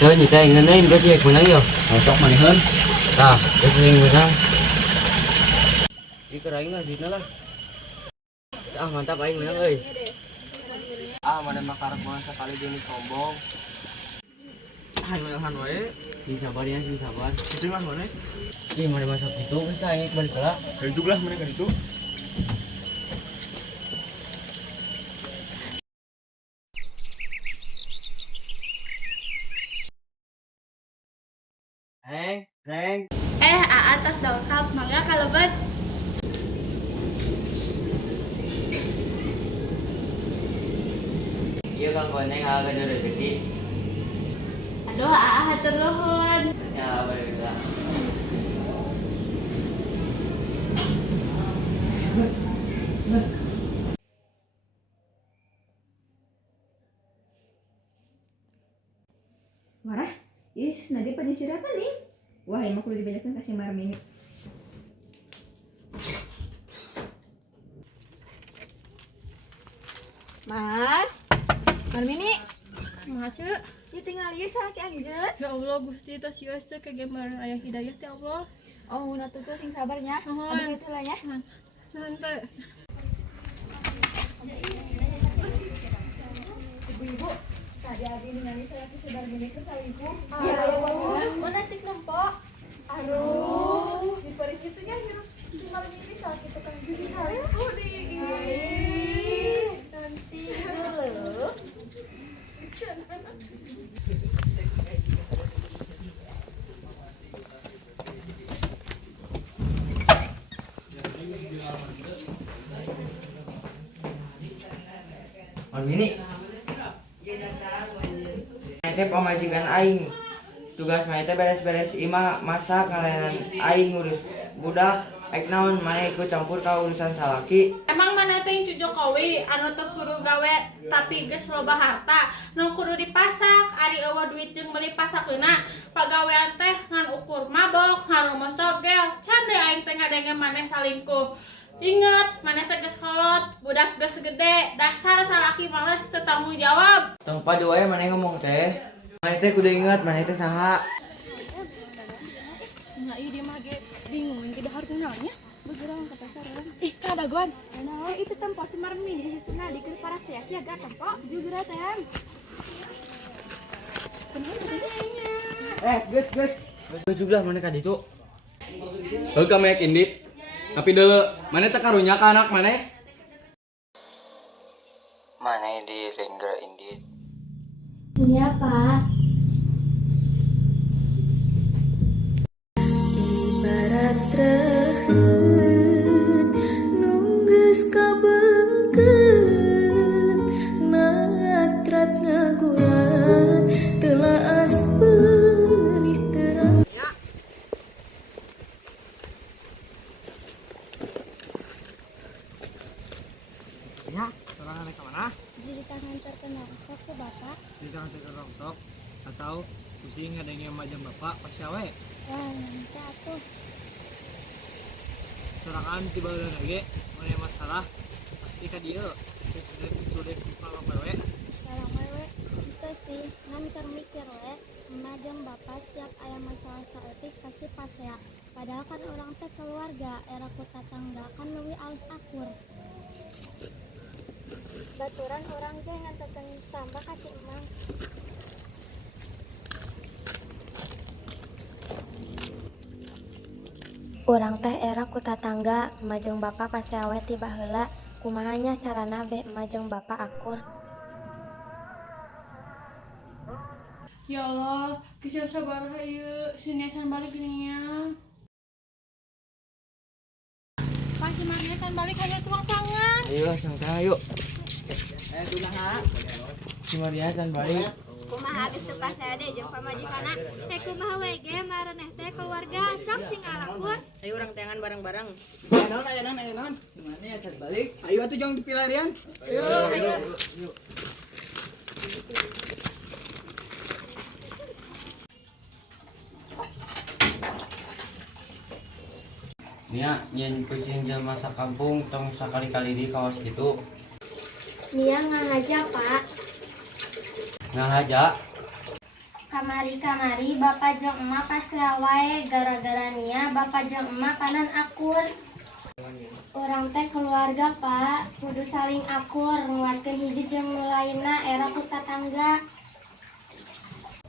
Chơi như thế ngân lên cái gì của nó nhiều. Chọc mày hơn. Cái gì của nó. Đi cái đấy là gì nữa lah. Mantap aing menang euy. Mana makarep bola sekali jadi sombong. Menang wae. Sabar ya, sabar. Itu mah mana? Ih, mana masuk itu kita aing balik heula. Itu lah mana kan itu. Reng. Atas dongkap, mangga kalebet. Iya Kang Koneng agak ada rezeki. Aduh, hatur nuhun. Ya, baiklah. Warah, nadi penyisir apa nih? Wah, emang perlu dibedakan kasih marmini. Marmini. Macu, Ini tinggal ieu salah ki Anjeun. ya Allah Gusti teh sieus teh kegemaran aya hidayah teh Allah. Oh, natuh tuh sing sabarnya. Nuhun. Aduh itu lah ya. Nuhun teh. Ibu-ibu, tadi abi ningali salah ki sebar gini ke saliku. Iya, Mana cek nempok? Aduh, di pari kitu nya hirup si marmini salah kitu kan judi salingku di. Nanti dulu. Ini. Teh pamajikan aing. Tugas mah teh beres-beres imah masak ngalayanan aing ngurus budak. Aik naon mana ikut campur ka urusan salaki. Emang mana teh yang Jokowi anu teu kudu gawe tapi geus loba harta nu kudu dipasak ari eueuh duit jeung beli pasakeuna pagawean teh ngan ukur mabok ngan rumus togel can deui aing teh ngadenge maneh salingkuh. Ingat, maneh teh geus kolot, budak geus gede, dasar salaki males teu tanggung jawab. Tong padu wae mana ngomong teh. Mana teh kudu ingat mana teh saha. Nah, ieu mah ge bingung ge dahar nanya. Begerang ke pasar orang. Ih, kadaguan. Itu tempo si marmini di sana di para sia-sia gak tempo juga teh. Geus. Juga mana ka ditu. Kamu yakin dit? Tapi dulu, mana teh karunya ke anak mana? Mana di Lingga Indit. Punya Pak. Ibarat reheut nunggeus kabengkeut natrat ngagulat telaas beulih terang. Ya, seorang anak kemana? Jadi tangan terkenal sok ke bapak. Di tangan terrontok atau pusing ada yang majam bapak pas awe. Wah, nanti atuh. Sorangan tiba udah lagi, mana masalah pasti ka dieu. Terus sudah kalau wewe. Kalau wewe itu sih nganter mikir we majang bapak setiap aya masalah saeutik pasti pasea. Padahal kan orang teh keluarga, era ku tatangga kan leuwih alus akur. Baturan orang teh ngantekeun sambah kasih emang. Urang teh era ku tatangga majeng bapak pasti awet tiba heula kumahanya carana be majeng bapak akur. Ya Allah, kisah sabar hayu siniasan balik gininya. Pasti marniasan balik hanya tuang tangan. Ayo sang yuk. Kumaha? Si Maria kan balik. Kumaha geus teu pasade jeung pamajikana. Kumaha we ge maraneh teh keluarga sok sing ngalakuan. Ayo orang tangan bareng-bareng. Ayo non. Si Maria kan balik. Ayo atuh jangan dipilarian. Ayo. Nia nyen kucing jelema sakampung tong sakali-kali di kawas kitu. Nia ngahaja pak. Ngahaja. Kamari bapak jeung emak pasrah wae gara-gara Nia bapak jeung emak panan akur. Orang teh keluarga pak, kudu saling akur nguatkeun hiji jeung nu lainna era ku tatangga.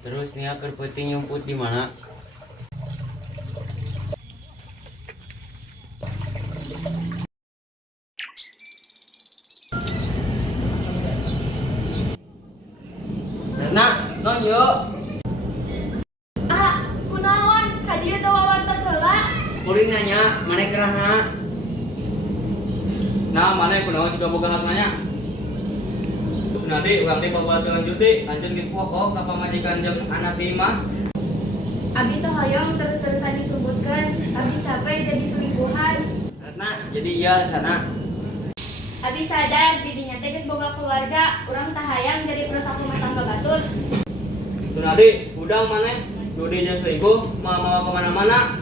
Terus Nia keur peuting nyumput di mana? Rena, non yuk. Ah, kunaon? Ka dieu teu wawartos heula. Kuring nanya, mana keraha? Nah, mana kunaon juga boga hak nanya. Nadi, urang teh bawa teu judi, lanjut geus pokok ka pamajikan jeung anak imah. Abi teh hoyong terus-terusan disebutkeun. Abi capek jadi selingkuhan. Retna, jadi iya sana. Abi sadar didinya teh geus boga keluarga, urang tah hayang jadi perusak rumah tangga batur. Nadi, udang mana? Judi jeung selingkuh, mau kemana-mana.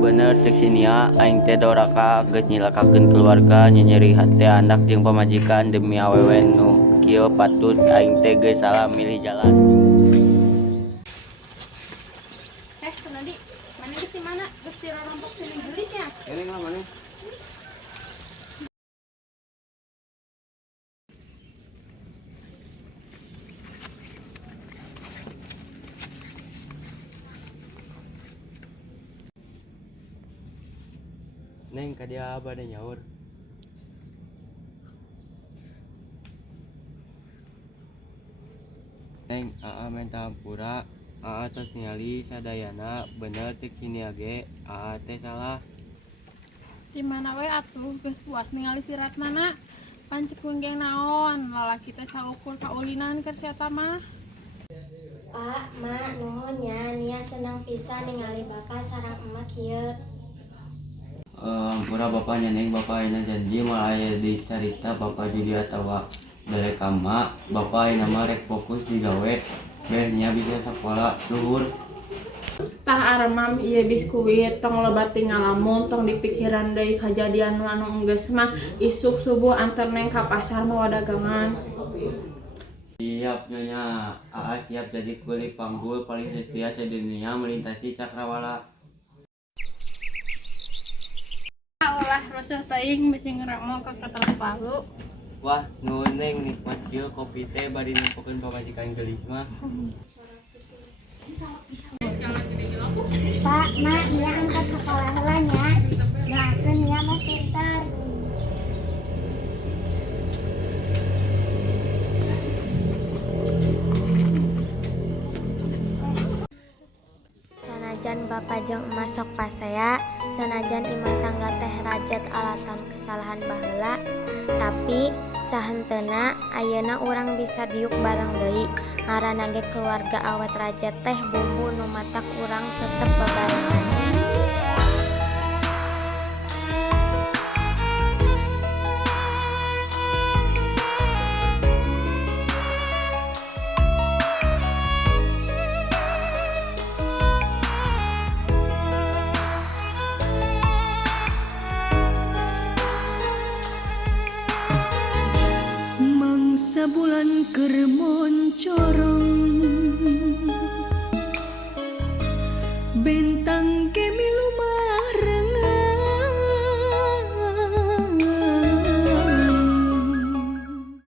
Bener cek si Nia, aing teh doraka geus nyilakakeun keluarga nyeri hati anak jeung pamajikan demi awewe nu kieu patut aing teh geus salah milih jalan. Nadi, mana geus di mana? Geus di rampok sini gelisnya. Eling lah mana? Neng ka dia bade nyaur. Neng, minta hampura. Tos ningali sadayana bener cek sini age. Teh salah. Di mana we atuh geus puas ningali si Ratnana. Pancek wenggeng naon, lalaki teh saukur kaulinan keur si eta mah. Pak, mak, nuhun ya. Nia senang pisan ningali bapak sareng emak kieu. Hampura bapaknya neng, bapak ayeuna janji malah aya di carita bapak jadi atawa bere kama. Bapak ayeuna mah rek fokus di gawe. Beh nya bisa sekolah luhur. Tah aremam ieu biskuit tong loba ngalamun tong dipikiran deui kajadian anu enggeus mah isuk subuh antar neng ka pasar mawa dagangan. Siap nyonya, siap jadi kuli panggul paling setia sedunia melintasi cakrawala. Ulah roseh teuing bisi ngeremo ka Kota Palu. Wah, nuhun neng nikmat kieu kopi teh bari nempokeun pamajikan geulis mah. Pak, mak, Nia angkat sekolah heula nya. Doakeun Nia mah pintar. Sanajan bapak jeung emak sok pasea, sanajan imah tangga teh rajat alatan kesalahan baheula, tapi sahenteuna ayeuna urang bisa diuk bareng deui. Ngaranna ge keluarga awet rajat teh bumbu nu matak urang tetep bebarengan.